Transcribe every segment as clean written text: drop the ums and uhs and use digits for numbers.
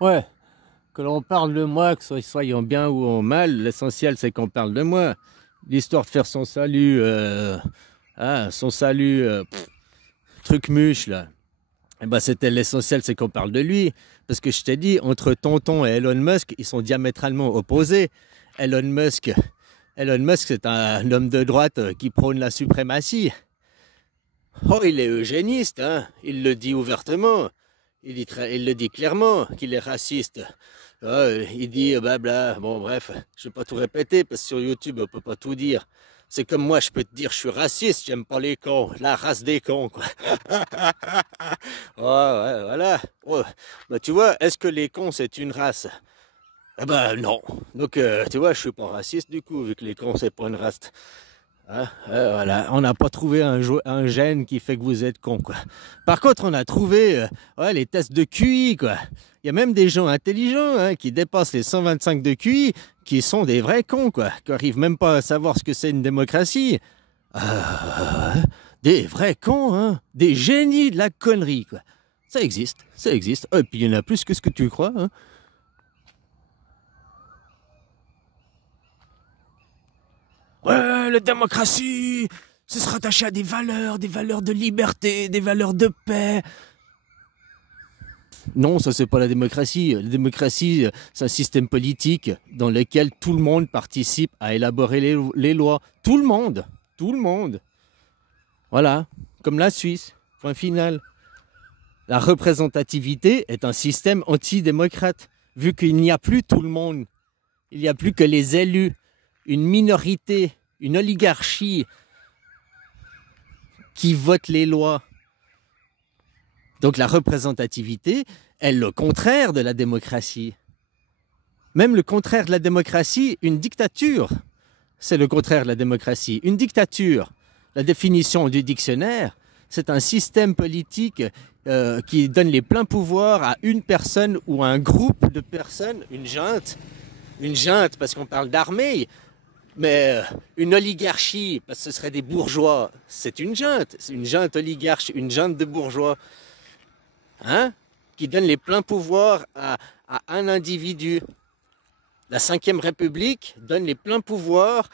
Ouais, que l'on parle de moi, que soyons bien ou mal, l'essentiel c'est qu'on parle de moi. L'histoire de faire son salut, truc muche là. Eh ben, c'était l'essentiel, c'est qu'on parle de lui. Parce que je t'ai dit, entre Tonton et Elon Musk, ils sont diamétralement opposés. Elon Musk, Elon Musk, c'est un homme de droite qui prône la suprématie. Oh, il est eugéniste, hein. Il le dit ouvertement. Il le dit clairement qu'il est raciste. Ah, il dit blabla. Bon, bref, je vais pas tout répéter parce que sur YouTube, on peut pas tout dire. C'est comme moi, je peux te dire, je suis raciste, j'aime pas les cons, la race des cons, quoi. Ouais, ouais, voilà. Ouais. Bah, tu vois, est-ce que les cons, c'est une race? Eh ben, non. Donc, tu vois, je suis pas raciste du coup, vu que les cons, c'est pas une race. Hein, voilà, on n'a pas trouvé un gène qui fait que vous êtes con, quoi. Par contre, on a trouvé ouais, les tests de QI, quoi. Il y a même des gens intelligents hein, qui dépassent les 125 de QI, qui sont des vrais cons, quoi, qui n'arrivent même pas à savoir ce que c'est une démocratie. Des vrais cons, hein, des génies de la connerie, quoi. Ça existe, ça existe. Et puis il y en a plus que ce que tu crois, hein. Ouais, la démocratie, c'est se rattacher à des valeurs de liberté, des valeurs de paix. Non, ça c'est pas la démocratie. La démocratie, c'est un système politique dans lequel tout le monde participe à élaborer les lois. Tout le monde. Tout le monde. Voilà. Comme la Suisse. Point final. La représentativité est un système antidémocrate, vu qu'il n'y a plus tout le monde. Il n'y a plus que les élus, une minorité, une oligarchie qui vote les lois. Donc la représentativité est le contraire de la démocratie. Même le contraire de la démocratie, une dictature, c'est le contraire de la démocratie. Une dictature, la définition du dictionnaire, c'est un système politique qui donne les pleins pouvoirs à une personne ou à un groupe de personnes, une junte parce qu'on parle d'armée, mais une oligarchie, parce que ce serait des bourgeois, c'est une junte oligarche, une junte de bourgeois. Hein, qui donne les pleins pouvoirs à un individu. La Ve République donne les pleins pouvoirs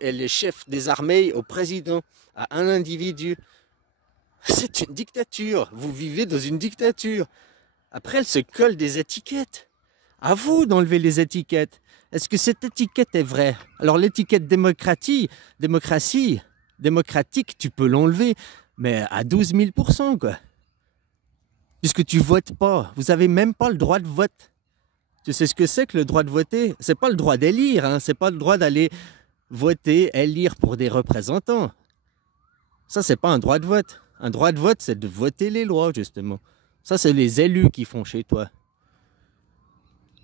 les chefs des armées, au président, à un individu. C'est une dictature. Vous vivez dans une dictature. Après, elle se colle des étiquettes. À vous d'enlever les étiquettes. Est-ce que cette étiquette est vraie? Alors l'étiquette démocratique, tu peux l'enlever, mais à 12 000%, quoi. Puisque tu votes pas. Vous avez même pas le droit de vote. Tu sais ce que c'est que le droit de voter? C'est pas le droit d'élire, hein. C'est pas le droit d'aller voter, élire pour des représentants. Ça, c'est pas un droit de vote. Un droit de vote, c'est de voter les lois, justement. Ça, c'est les élus qui font chez toi.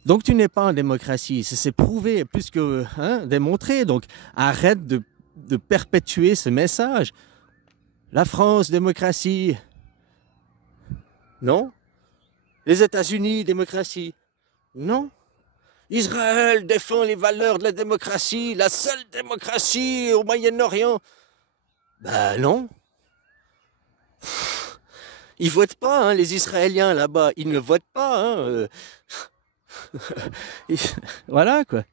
Donc, tu n'es pas en démocratie. C'est prouvé, plus que hein, démontré. Donc, arrête de perpétuer ce message. La France, démocratie. Non. Les États-Unis, démocratie. Non. Israël défend les valeurs de la démocratie, la seule démocratie au Moyen-Orient. Ben non. Ils votent pas, hein, les Israéliens là-bas. Ils ne votent pas. Hein. Voilà quoi.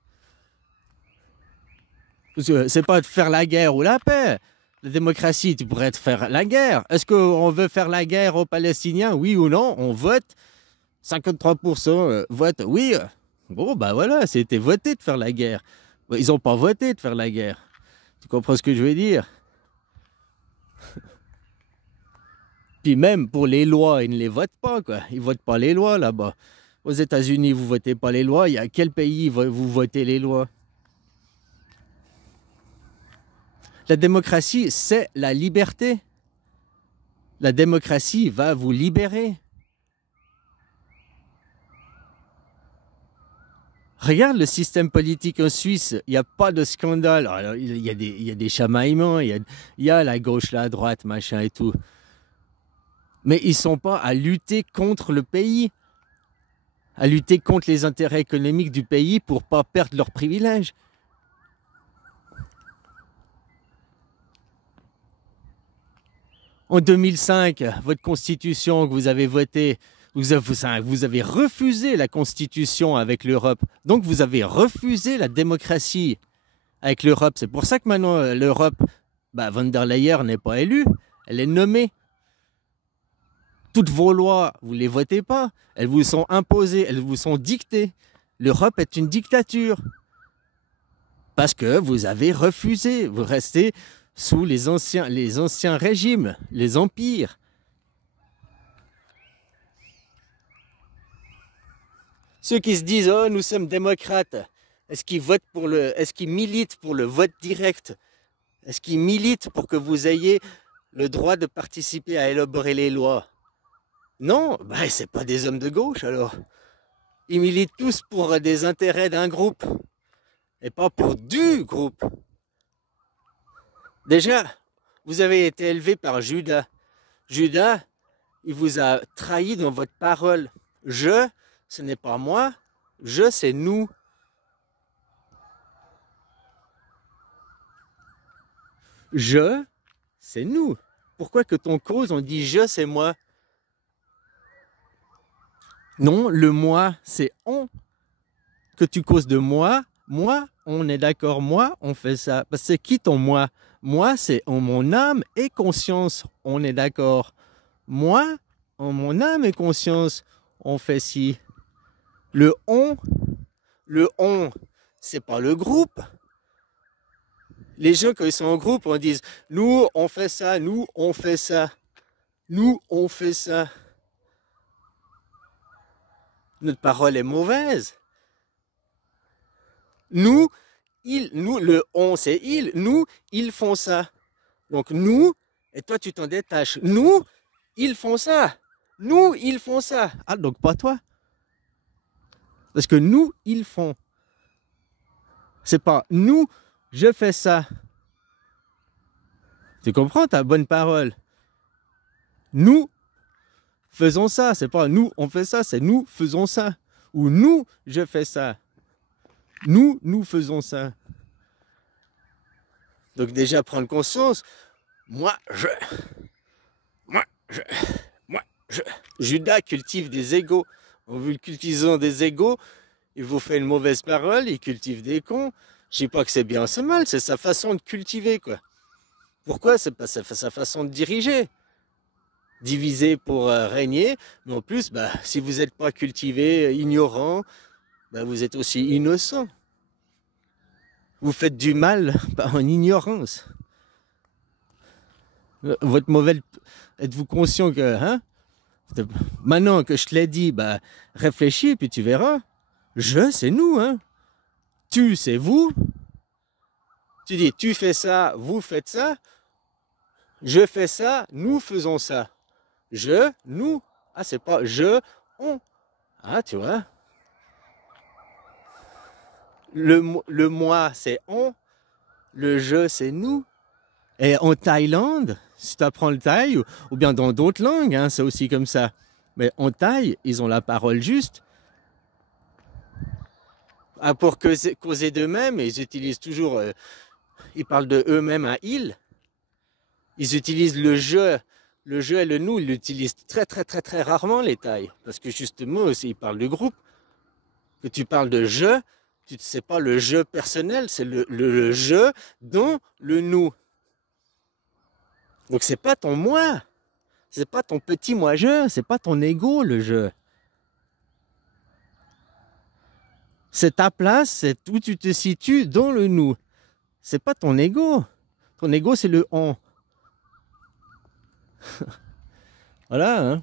C'est pas de faire la guerre ou la paix. La démocratie, tu pourrais te faire la guerre. Est-ce qu'on veut faire la guerre aux Palestiniens? Oui ou non? On vote. 53% votent oui. Bon, bah voilà, c'était voté de faire la guerre. Ils n'ont pas voté de faire la guerre. Tu comprends ce que je veux dire? Puis même pour les lois, ils ne les votent pas, quoi. Ils votent pas les lois là-bas. Aux États-Unis, vous votez pas les lois. Il y a quel pays vous votez les lois? La démocratie, c'est la liberté. La démocratie va vous libérer. Regarde le système politique en Suisse, il n'y a pas de scandale. Alors, il y a des chamaillements, il y a la gauche, la droite, machin et tout. Mais ils ne sont pas à lutter contre le pays, à lutter contre les intérêts économiques du pays pour ne pas perdre leurs privilèges. En 2005, votre constitution que vous avez votée, Vous avez refusé la Constitution avec l'Europe. Donc vous avez refusé la démocratie avec l'Europe. C'est pour ça que maintenant l'Europe, von der Leyen n'est pas élue. Elle est nommée. Toutes vos lois, vous ne les votez pas. Elles vous sont imposées, elles vous sont dictées. L'Europe est une dictature. Parce que vous avez refusé. Vous restez sous les anciens régimes, les empires. Ceux qui se disent « Oh, nous sommes démocrates », est-ce qu'ils militent pour le vote direct? Est-ce qu'ils militent pour que vous ayez le droit de participer à élaborer les lois? Non, c'est pas des hommes de gauche alors. Ils militent tous pour des intérêts d'un groupe et pas pour du groupe. Déjà, vous avez été élevé par Judas. Judas, il vous a trahi dans votre parole. Je, ce n'est pas moi. Je, c'est nous. Je, c'est nous. Pourquoi que ton cause, on dit je, c'est moi? Non, le moi, c'est on. Que tu causes de moi, on est d'accord, moi, on fait ça. Parce que c'est qui ton moi? Moi, c'est en mon âme et conscience, on est d'accord. Moi, en mon âme et conscience, on fait ci. Le on, c'est pas le groupe. Les gens, quand ils sont en groupe, on dit « Nous, on fait ça, nous, on fait ça. Nous, on fait ça. » Notre parole est mauvaise. Nous, le on, c'est ils. Nous, ils font ça. Donc nous, et toi, tu t'en détaches. Nous, ils font ça. Nous, ils font ça. Ah, donc pas toi. Parce que nous, ils font. C'est pas nous, je fais ça. Tu comprends ta bonne parole? Nous faisons ça. C'est pas nous, on fait ça. C'est nous faisons ça. Ou nous, je fais ça. Nous faisons ça. Donc déjà prendre conscience. Moi, je. Judas cultive des égos. En vous cultivant des égos, il vous fait une mauvaise parole, il cultive des cons. Je dis pas que c'est bien, c'est mal, c'est sa façon de cultiver, quoi. Pourquoi? C'est pas sa façon de diriger. Diviser pour régner, mais en plus, si vous n'êtes pas cultivé, ignorant, vous êtes aussi innocent. Vous faites du mal en ignorance. Votre mauvais... Êtes-vous conscient que... Maintenant que je te l'ai dit, réfléchis, puis tu verras. Je, c'est nous, Tu, c'est vous. Tu dis, tu fais ça, vous faites ça. Je fais ça, nous faisons ça. Je, nous. Ah, c'est pas je, on. Ah, tu vois. Le moi, c'est on. Le je, c'est nous. Et en Thaïlande, si tu apprends le thaï, ou bien dans d'autres langues, c'est aussi comme ça. Mais en thaï, ils ont la parole juste. Pour causer d'eux-mêmes, ils utilisent toujours... ils parlent de eux-mêmes à ils. Ils utilisent le je et le nous, ils l'utilisent très très très très rarement les Thaïs. Parce que justement, aussi, ils parlent de groupe. Que tu parles de je, tu ne sais pas le je personnel, c'est le je dans le nous. Donc c'est pas ton moi, c'est pas ton petit moi-je, c'est pas ton ego le je. C'est ta place, c'est où tu te situes dans le nous. C'est pas ton ego. Ton ego c'est le on. Voilà,